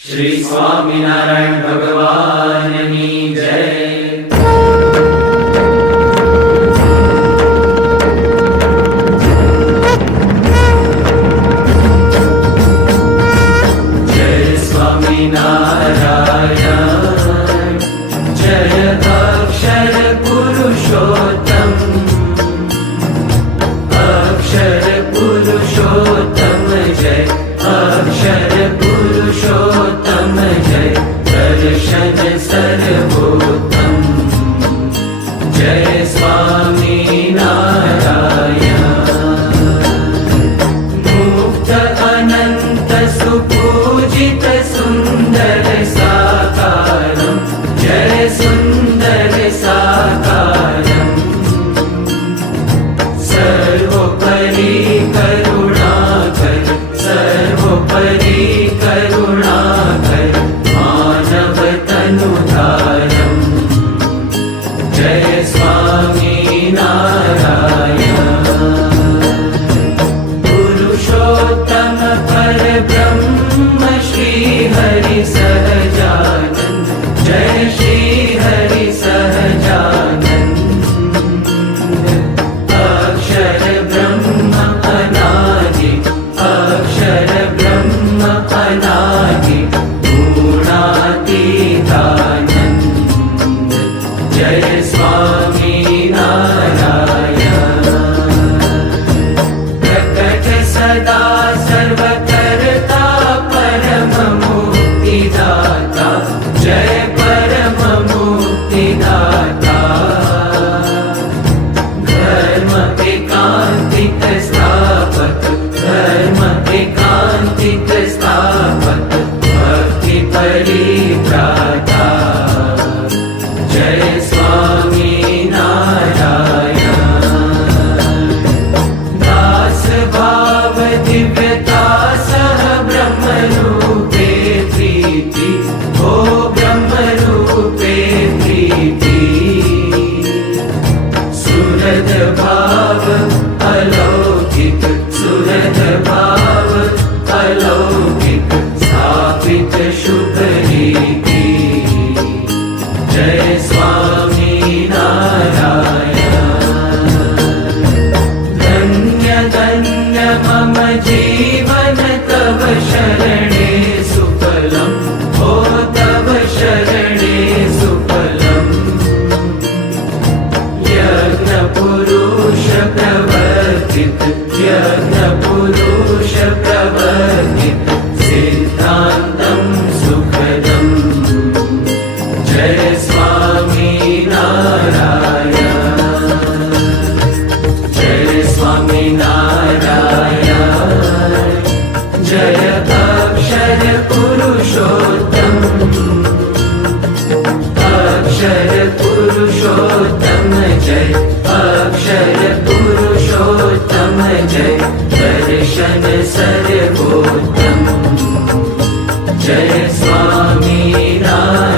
श्री स्वामिनारायण भगवाननी जय। जय स्वामिनारायण, जय अक्षर पुरुषोत्तम, अक्षर पुरुषोत्तम जय, अक्षर पुरुषोत्तम जय, दर्शन सर्वोत्तम जय स्वामिनारायण। मुक्त अनंत सुपूजित सुंदर साकारं जय सुंदर साकारं, सर्वोपरि करुणाकर, सर्वोपरि करुणाकर, मानव तनुधारं जय स्वामिनारायण। पुरुषोत्तम परब्रह्म श्री हरि सहजानंद जय, श्री हरि सहजानंद, अक्षर ब्रह्म अनादि, अक्षर ब्रह्म अनादि, गुणातीतानंद जय स्वामिनारायण। प्रकट सदा सर्वकर्ता परम मुक्तिदाता जय परम मुक्तिदाता, धर्म एकांतिक स्थापक, धर्म एकांतिक स्थापक, भक्ति परित्राता जय स्वामिनारायण। दास भाव दिव्यता सह ब्रह्म रूपे प्रीति, हो ब्रह्म रूपे प्रीति, सुरद भाव अलौकिक, सुरद भाव अलौकिक, स्थापित शुभ रीति जय स्वामिनारायण। धन्य धन्य मम जीवन तव शरणे सुफलम, ओ तव शरणे सुफलम, यज्ञ पुरुष प्रवर्तित, यज्ञ पुरुष प्रवर्तित, सिद्धान्तं सुखदं जय स्वामिनारायण। जय स्वामिनारायण, जय अक्षर पुरुषोत्तम, अक्षर पुरुषोत्तम जय, अक्षर पुरुषोत्तम जय, दर्शन सर्वोत्तम जय स्वामिनारायण।